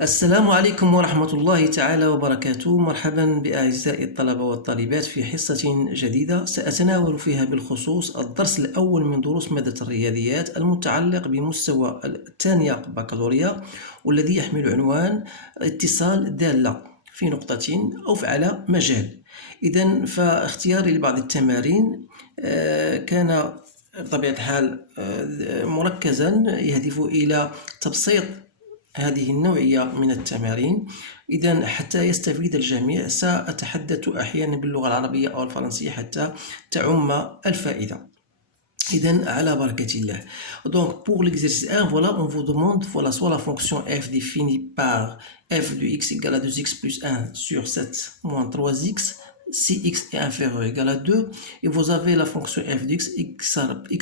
السلام عليكم ورحمة الله تعالى وبركاته. مرحبا بأعزائي الطلبة والطالبات في حصة جديدة سأتناول فيها بالخصوص الدرس الأول من دروس مادة الرياضيات المتعلق بمستوى الثانية بكالوريا، والذي يحمل عنوان اتصال دالة في نقطة أو على مجال. إذن فاختياري لبعض التمارين كان بطبيعة الحال مركزا يهدف إلى تبسيط هذه النوعية من التمارين. إذن حتى يستفيد الجميع سأتحدث أحيانا باللغة العربية أو الفرنسية حتى تعم الفائدة. إذن على بركة الله. Donc pour l'exercice 1, voilà, on vous demande, voilà, soit la fonction f définie par f de x égale à 2x plus 1 sur 7 moins 3x, si x est inférieur ou égal à 2, et vous avez la fonction f de x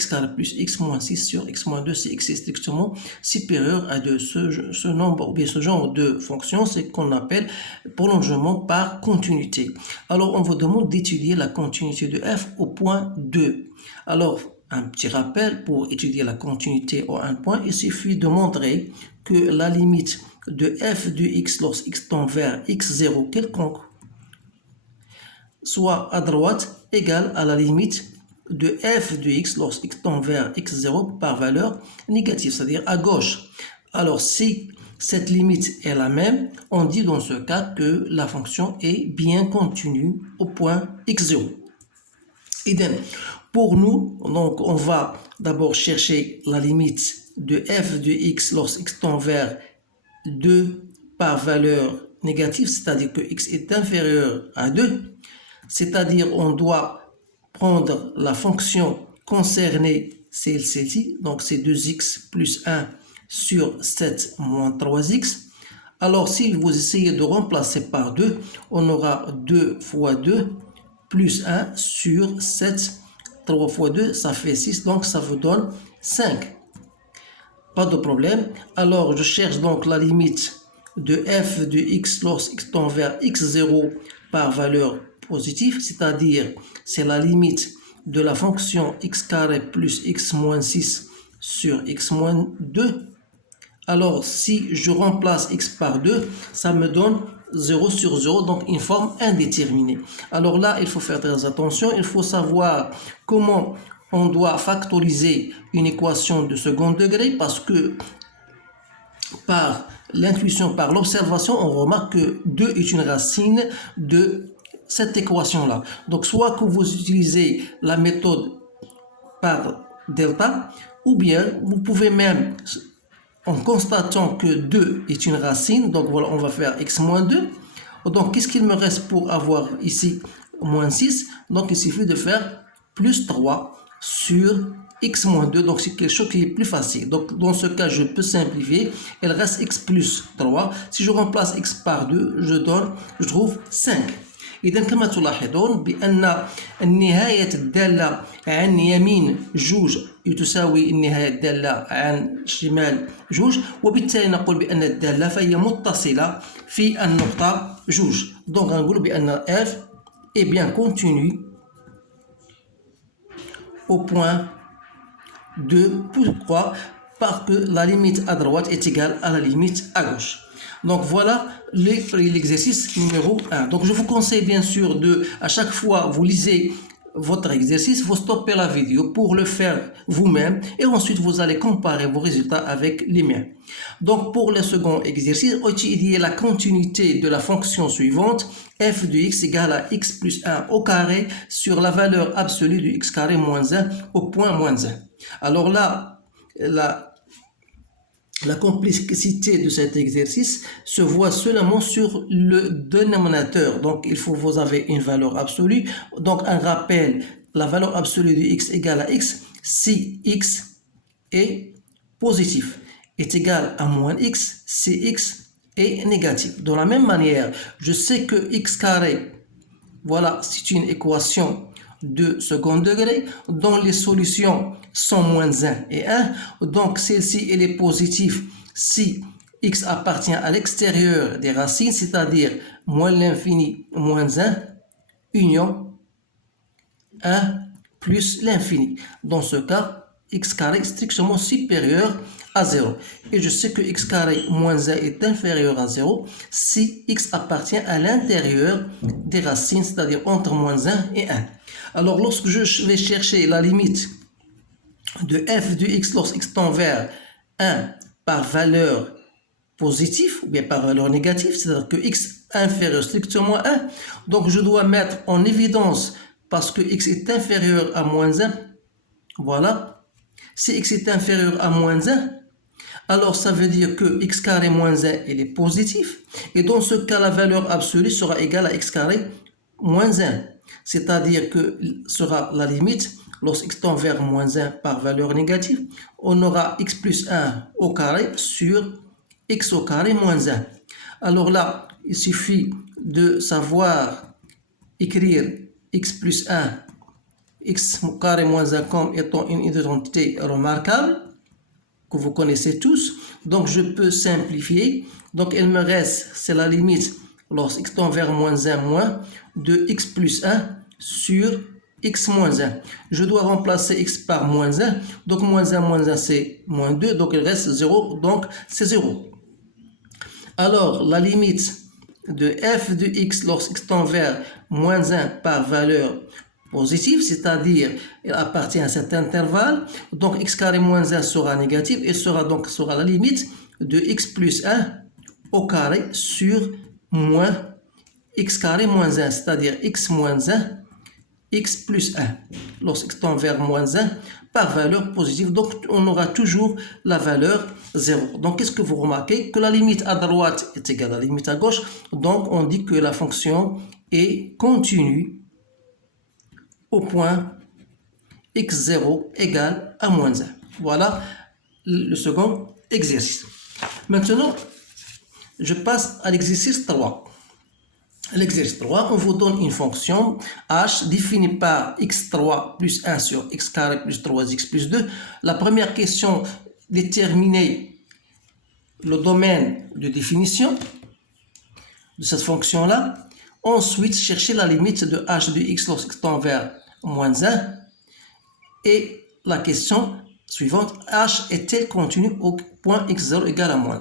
carré plus x moins 6 sur x moins 2, si x est strictement supérieur à 2. Ce nombre, ou bien ce genre de fonction, c'est qu'on appelle prolongement par continuité. Alors, on vous demande d'étudier la continuité de f au point 2. Alors, un petit rappel, pour étudier la continuité au un point, il suffit de montrer que la limite de f de x lorsque x tend vers x0 quelconque, soit à droite, égale à la limite de f de x lorsque x tend vers x0 par valeur négative, c'est-à-dire à gauche. Alors, si cette limite est la même, on dit dans ce cas que la fonction est bien continue au point x0. Idem. Pour nous, donc, on va d'abord chercher la limite de f de x lorsque x tend vers 2 par valeur négative, c'est-à-dire que x est inférieur à 2. C'est-à-dire on doit prendre la fonction concernée, c'est celle-ci, donc c'est 2x plus 1 sur 7 moins 3x. Alors si vous essayez de remplacer par 2, on aura 2 fois 2 plus 1 sur 7. 3 fois 2, ça fait 6, donc ça vous donne 5. Pas de problème. Alors, je cherche donc la limite de f de x lorsque x tend vers x0 par valeur positive, c'est-à-dire c'est la limite de la fonction x carré plus x moins 6 sur x moins 2. Alors, si je remplace x par 2, ça me donne 0 sur 0, donc une forme indéterminée. Alors là, il faut faire très attention, il faut savoir comment on doit factoriser une équation de second degré, parce que par l'intuition, par l'observation, on remarque que 2 est une racine de cette équation-là. Donc, soit que vous utilisez la méthode par delta, ou bien vous pouvez même, en constatant que 2 est une racine, donc voilà, on va faire x moins 2. Donc, qu'est-ce qu'il me reste pour avoir ici moins 6? Donc, il suffit de faire plus 3 sur x moins 2. Donc, c'est quelque chose qui est plus facile. Donc, dans ce cas, je peux simplifier. Il reste x plus 3. Si je remplace x par 2, je trouve 5. إذا كما تلاحظون بأن النهاية الدالة عن يمين جوج تساوي النهاية الدالة عن شمال جوج، وبالتالي نقول بأن الدالة فهي متصلة في النقطة جوج. Donc نقول بأن f est bien continue au point 2. Pourquoi? Parce que la limite à droite est égale à la limite à gauche. Donc voilà l'exercice numéro 1. Donc je vous conseille bien sûr de, à chaque fois vous lisez votre exercice, vous stoppez la vidéo pour le faire vous-même et ensuite vous allez comparer vos résultats avec les miens. Donc pour le second exercice, étudiez la continuité de la fonction suivante, f de x égale à x plus 1 au carré sur la valeur absolue de x carré moins 1 au point moins 1. Alors là, la complexité de cet exercice se voit seulement sur le dénominateur. Donc, vous avez une valeur absolue. Donc, un rappel, la valeur absolue de x égale à x si x est positif, est égal à moins x si x est négatif. De la même manière, je sais que x carré, voilà, c'est une équation de second degré dont les solutions sont moins 1 et 1. Donc celle-ci elle est positive si x appartient à l'extérieur des racines, c'est-à-dire moins l'infini moins 1 union 1 plus l'infini. Dans ce cas, x carré est strictement supérieur à 0. Et je sais que x carré moins 1 est inférieur à 0 si x appartient à l'intérieur des racines, c'est-à-dire entre moins 1 et 1. Alors, lorsque je vais chercher la limite de f de x lorsque x tend vers 1 par valeur positive ou bien par valeur négative, c'est-à-dire que x inférieur strictement à 1, donc je dois mettre en évidence, parce que x est inférieur à moins 1, voilà, si x est inférieur à moins 1, alors ça veut dire que x carré moins 1, il est positif, et dans ce cas, la valeur absolue sera égale à x carré moins 1, c'est-à-dire que sera la limite, lorsque x tend vers moins 1 par valeur négative, on aura x plus 1 au carré sur x au carré moins 1. Alors là, il suffit de savoir écrire x plus 1, x au carré moins 1 comme étant une identité remarquable, que vous connaissez tous. Donc je peux simplifier. Donc il me reste, c'est la limite, lorsque x tend vers moins 1 moins, de x plus 1 sur x moins 1. Je dois remplacer x par moins 1. Donc moins 1 c'est moins 2. Donc il reste 0. Donc c'est 0. Alors, la limite de f de x lorsque x tend vers moins 1 par valeur positive, c'est-à-dire il appartient à cet intervalle, donc x carré moins 1 sera négatif et sera la limite de x plus 1 au carré sur moins x carré moins 1, c'est-à-dire x moins 1, x plus 1, lorsque x tend vers moins 1 par valeur positive. Donc, on aura toujours la valeur 0. Donc, qu'est-ce que vous remarquez? Que la limite à droite est égale à la limite à gauche. Donc, on dit que la fonction est continue au point x0 égale à moins 1. Voilà le second exercice. Maintenant, je passe à l'exercice 3. L'exercice 3, on vous donne une fonction h définie par x3 plus 1 sur x carré plus 3x plus 2. La première question, déterminer le domaine de définition de cette fonction-là. Ensuite, chercher la limite de h de x lorsque x tend vers moins 1. Et la question suivante, h est-elle continue au point x0 égale à moins 1?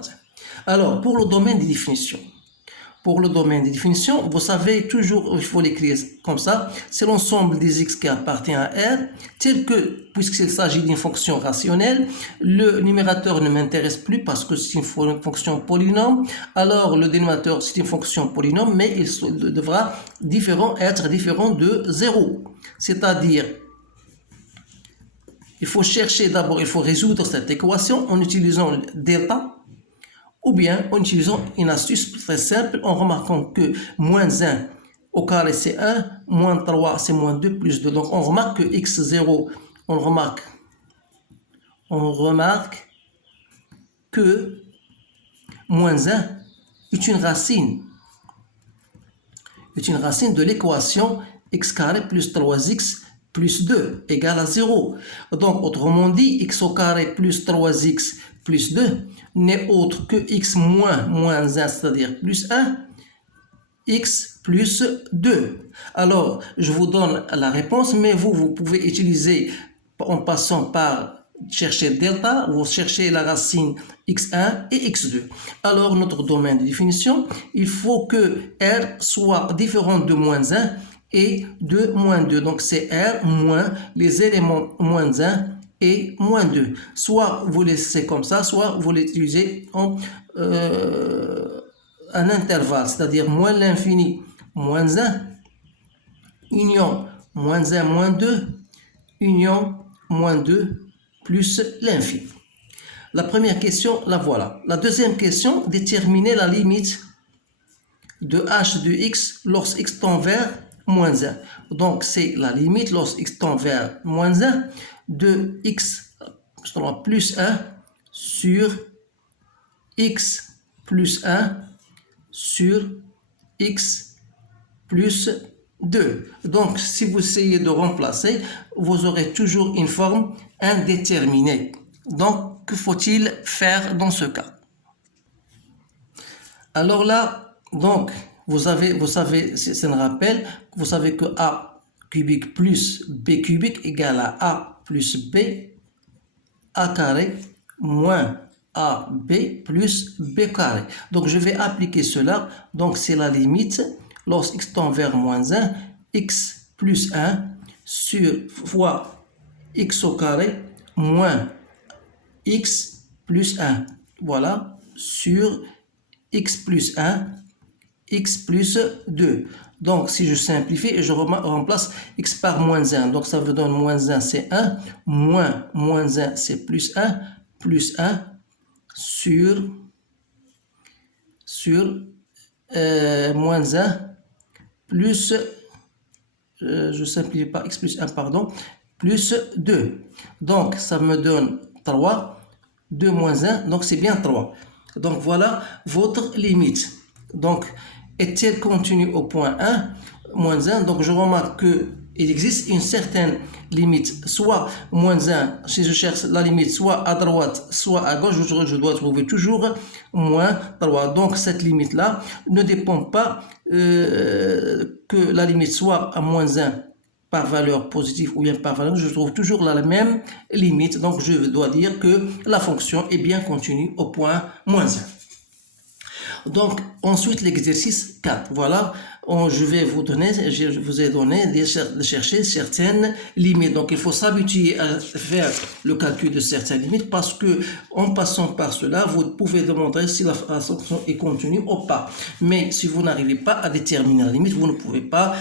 Alors, pour le domaine de définition, vous savez toujours, il faut l'écrire comme ça, c'est l'ensemble des x qui appartient à R, tel que, puisqu'il s'agit d'une fonction rationnelle, le numérateur ne m'intéresse plus parce que c'est une fonction polynôme, alors le dénominateur c'est une fonction polynôme, mais il devra être différent de 0. C'est-à-dire, il faut résoudre cette équation en utilisant delta, ou bien en utilisant une astuce très simple en remarquant que moins 1 au carré c'est 1, moins 3 c'est moins 2 plus 2. Donc on remarque que x0, on remarque que moins 1 est une racine de l'équation x carré plus 3x plus 2 égale à 0. Donc autrement dit, x au carré plus 3x plus 2 n'est autre que x moins 1, c'est-à-dire plus 1, x plus 2. Alors, je vous donne la réponse, mais vous pouvez utiliser, en passant par chercher delta, vous cherchez la racine x1 et x2. Alors, notre domaine de définition, il faut que R soit différent de moins 1 et de moins 2. Donc, c'est R moins les éléments moins 1 et moins 2. Soit vous laissez comme ça, soit vous l'utilisez en un intervalle, c'est-à-dire moins l'infini, moins 1, union moins 1, moins 2, union moins 2, plus l'infini. La première question, la voilà. La deuxième question, déterminer la limite de h de x lorsque x tend vers moins 1. Donc, c'est la limite lorsque x tend vers moins 1 de x plus 1 sur x plus 1 sur x plus 2. Donc, si vous essayez de remplacer, vous aurez toujours une forme indéterminée. Donc, que faut-il faire dans ce cas? Alors là, donc, vous savez, c'est un rappel, vous savez que a cubique plus b cubique égale à a plus b, a carré moins AB plus B carré. Donc, je vais appliquer cela. Donc, c'est la limite, lorsque x tend vers moins 1, x plus 1 fois x au carré moins x plus 1. Voilà, sur x plus 1, x plus 2. Donc, si je simplifie et je remplace x par moins 1, donc ça me donne moins 1, c'est 1, moins 1, c'est plus 1 sur moins 1 plus, je simplifie par x plus 1, pardon, plus 2. Donc, ça me donne 3, 2 moins 1, donc c'est bien 3. Donc, voilà votre limite. Donc, est-elle continue au point 1, moins 1? Donc, je remarque qu'il existe une certaine limite, soit moins 1, si je cherche la limite soit à droite, soit à gauche, je dois trouver toujours moins 3. Donc, cette limite-là ne dépend pas que la limite soit à moins 1 par valeur positive ou bien par valeur, je trouve toujours la même limite. Donc, je dois dire que la fonction est bien continue au point moins 1. Donc, ensuite, l'exercice 4. Voilà, je vous ai donné de chercher certaines limites. Donc, il faut s'habituer à faire le calcul de certaines limites parce que, en passant par cela, vous pouvez démontrer si la fonction est continue ou pas. Mais si vous n'arrivez pas à déterminer la limite, vous ne pouvez pas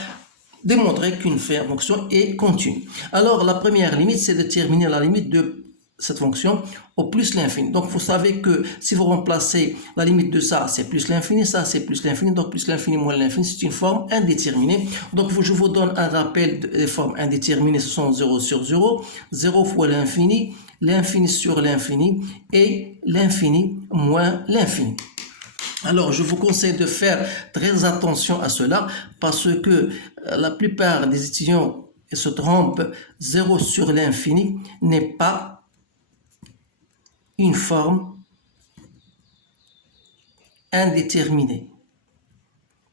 démontrer qu'une fonction est continue. Alors, la première limite, c'est de déterminer la limite de cette fonction au plus l'infini. Donc, vous savez que si vous remplacez la limite de ça, c'est plus l'infini, ça, c'est plus l'infini. Donc, plus l'infini moins l'infini, c'est une forme indéterminée. Donc, je vous donne un rappel des formes indéterminées. Ce sont 0 sur 0, 0 fois l'infini, l'infini sur l'infini et l'infini moins l'infini. Alors, je vous conseille de faire très attention à cela parce que la plupart des étudiants se trompent. 0 sur l'infini n'est pas une forme indéterminée.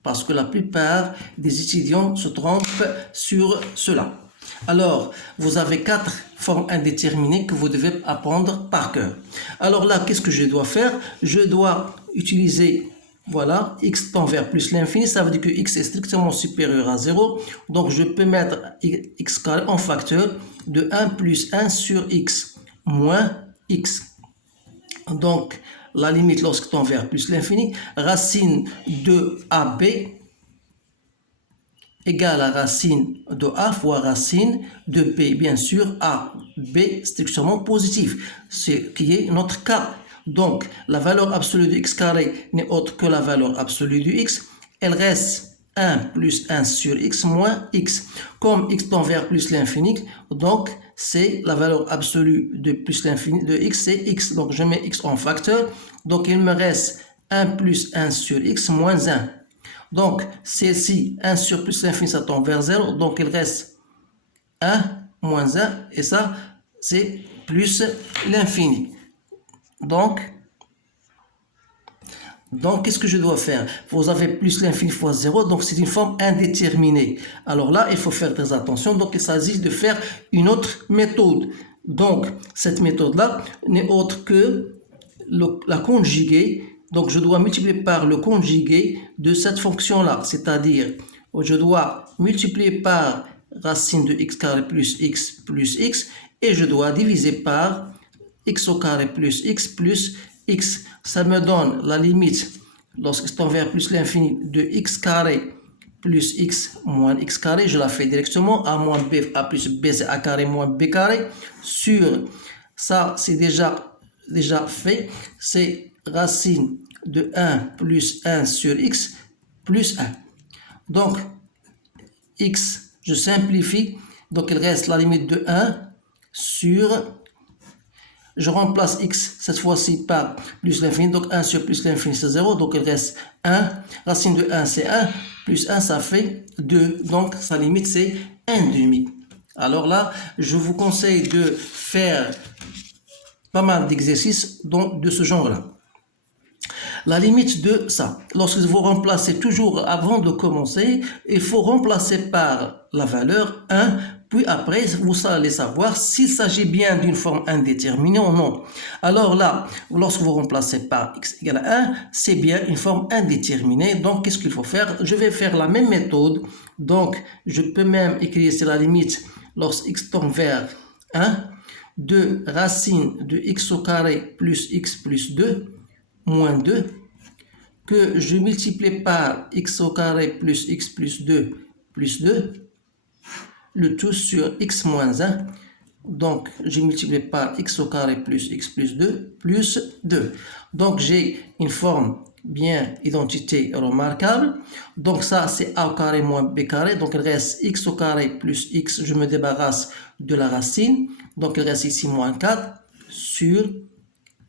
Parce que la plupart des étudiants se trompent sur cela. Alors, vous avez 4 formes indéterminées que vous devez apprendre par cœur. Alors là, qu'est-ce que je dois faire? Je dois utiliser, voilà, x tend vers plus l'infini, ça veut dire que x est strictement supérieur à 0. Donc, je peux mettre x carré en facteur de 1 plus 1 sur x moins x. Donc, la limite lorsque tend vers plus l'infini, racine de AB égale à racine de A fois racine de B, bien sûr, A, B strictement positif, ce qui est notre cas. Donc, la valeur absolue de x carré n'est autre que la valeur absolue de x. Elle reste 1 plus 1 sur x moins x. Comme x tend vers plus l'infini, donc c'est la valeur absolue de plus l'infini de x, c'est x. Donc, je mets x en facteur. Donc, il me reste 1 plus 1 sur x moins 1. Donc, celle-ci, 1 sur plus l'infini, ça tend vers 0. Donc, il reste 1 moins 1. Et ça, c'est plus l'infini. Donc, qu'est-ce que je dois faire? Vous avez plus l'infini fois 0, donc c'est une forme indéterminée. Alors là, il faut faire très attention. Donc, il s'agit de faire une autre méthode. Donc, cette méthode-là n'est autre que la conjuguée. Donc, je dois multiplier par le conjugué de cette fonction-là. C'est-à-dire, je dois multiplier par racine de x carré plus x et je dois diviser par x au carré plus x. Ça me donne la limite, lorsque c'est vers plus l'infini, de x carré plus x moins x carré. Je la fais directement. A moins b, a plus b, c'est a carré moins b carré. Sur ça, c'est déjà fait. C'est racine de 1 plus 1 sur x plus 1. Donc, x, je simplifie. Donc, il reste la limite de 1 sur... Je remplace x cette fois-ci par plus l'infini. Donc 1 sur plus l'infini, c'est 0. Donc il reste 1. Racine de 1, c'est 1. Plus 1, ça fait 2. Donc sa limite, c'est 1,5. Alors là, je vous conseille de faire pas mal d'exercices de ce genre-là. La limite de ça, lorsque vous remplacez toujours avant de commencer, il faut remplacer par la valeur 1, puis après vous allez savoir s'il s'agit bien d'une forme indéterminée ou non. Alors là, lorsque vous remplacez par x égale à 1, c'est bien une forme indéterminée. Donc qu'est-ce qu'il faut faire? Je vais faire la même méthode. Donc je peux même écrire, c'est la limite lorsque x tend vers 1, de racine de x au carré plus x plus 2 moins 2, que je multiplie par x au carré plus x plus 2, le tout sur x moins 1. Donc, je multiplie par x au carré plus x plus 2, plus 2. Donc, j'ai une forme bien identité remarquable. Donc, ça, c'est a au carré moins b carré. Donc, il reste x au carré plus x. Je me débarrasse de la racine. Donc, il reste ici moins 4 sur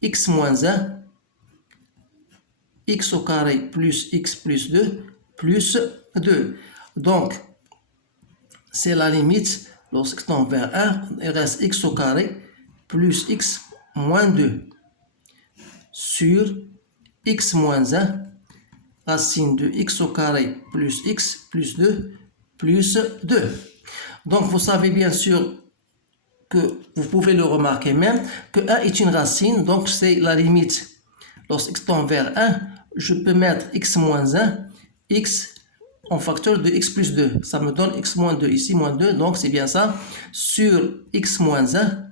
x moins 1. X au carré plus x plus 2 plus 2. Donc, c'est la limite, lorsque tend vers 1, il reste x au carré plus x moins 2 sur x moins 1, racine de x au carré plus x plus 2 plus 2. Donc, vous savez bien sûr que vous pouvez le remarquer même, que 1 est une racine, donc c'est la limite. Lorsque x tend vers 1, je peux mettre x moins 1, x en facteur de x plus 2. Ça me donne x moins 2, ici moins 2, donc c'est bien ça, sur x moins 1,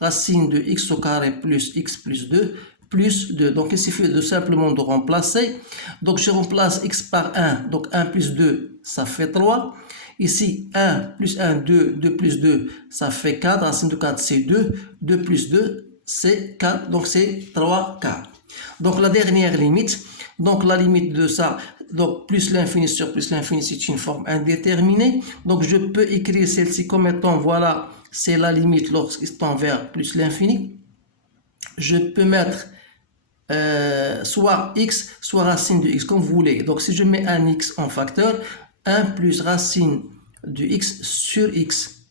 racine de x au carré plus x plus 2, plus 2. Donc il suffit de simplement de remplacer. Donc je remplace x par 1, donc 1 plus 2, ça fait 3. Ici, 1 plus 1, 2, 2 plus 2, ça fait 4. Racine de 4, c'est 2. 2 plus 2, c'est 4. Donc, c'est 3 quarts. Donc, la dernière limite. Donc, la limite de ça, donc plus l'infini sur plus l'infini, c'est une forme indéterminée. Donc, je peux écrire celle-ci comme étant, voilà, c'est la limite lorsqu'il tend vers plus l'infini. Je peux mettre soit x, soit racine de x, comme vous voulez. Donc, si je mets un x en facteur, 1 plus racine de x sur x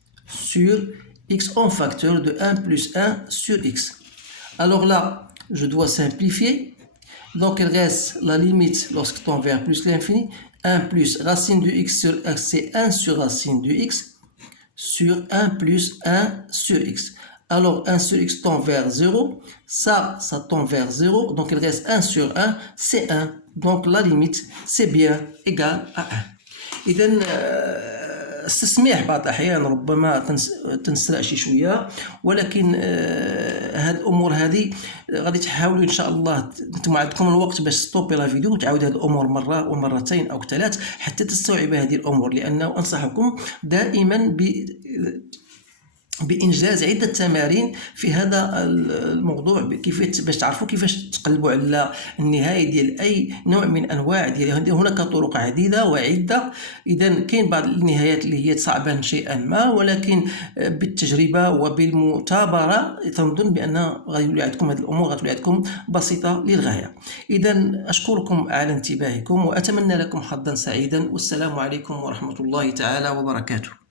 en facteur de 1 plus 1 sur x. Alors là, je dois simplifier. Donc, il reste la limite lorsque tend vers plus l'infini. 1 plus racine de x sur x, c'est 1 sur racine de x sur 1 plus 1 sur x. Alors, 1 sur x tend vers 0. Ça tend vers 0. Donc, il reste 1 sur 1, c'est 1. Donc, la limite, c'est bien égal à 1. إذن استسميح بعض الأحيان ربما تنسرع شي شوية، ولكن هاد الأمور هذه غادي تحاولوا إن شاء الله نتوما عندكم الوقت باش ستوبي لا فيديو وتعاود هاد الأمور مرة ومرتين أو ثلاث حتى تستوعب هذه الأمور، لأنه أنصحكم دائما بإنجاز عدة تمارين في هذا الموضوع كيف باش تعرفوا كيفاش تقلبوا على النهاية ديال أي نوع من أنواع ديال هناك طرق عديدة وعدة. إذا كاين بعض النهايات اللي هي صعبة شيئا ما، ولكن بالتجربة وبالمثابرة تنظن بأن غادي يولي عندكم هذه الأمور غتولي عندكم بسيطة للغاية. إذا أشكركم على انتباهكم وأتمنى لكم حظا سعيدا، والسلام عليكم ورحمة الله تعالى وبركاته.